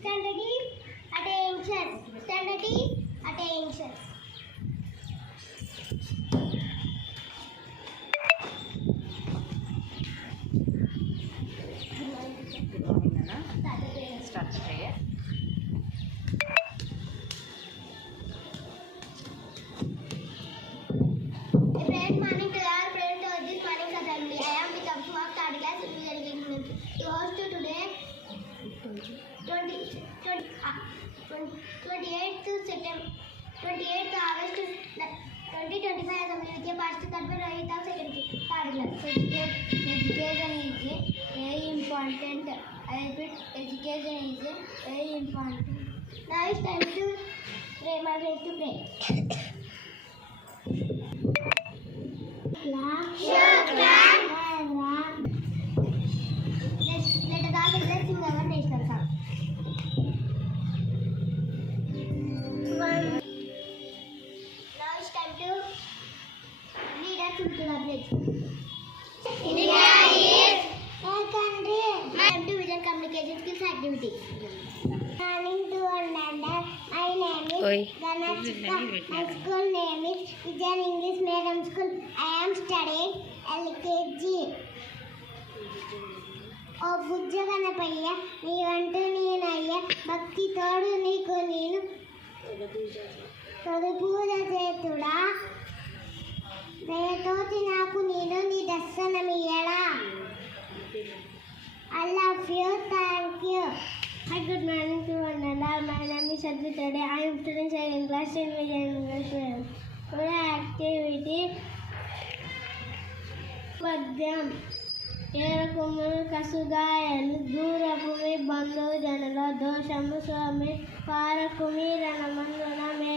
Standard E, attention. Standard E, attention. Start cheya. Friend, morning to all friends of this morning assembly. I am with Absu of third class Indian English. To host you today 28th September 28th August 2025 assembly with a participant for Rohit of second third class. Education is very important. I repeat, education is very important. Now it's time to pray. My friends to pray. Let us all together sing our national song. Now it's time to read our cultural pledge. India is a country. Time to vision communication skills activity. Learning to understand. My name is Ganachika. My school name is Vijan English Medium School. I am studying LKG. ఓ బుజ్జ గణపయ్య నీవంటూ నేనయ్య భక్తి తోడు నీకు నేను తొలి పూజ చేతుడా దయతోటి నాకు నేను నీ దర్శనమియ్యడా. I love you, thank you. Hi, good morning to one and all. My name is Advit. Today I am studying second class in Vijan English Medium. Today activity పద్యం. ఏరకుములు కసుగాయలు దూరపు మీ బంధువు జనుల దోషము స్వామి పారకు మీ రణమందున మే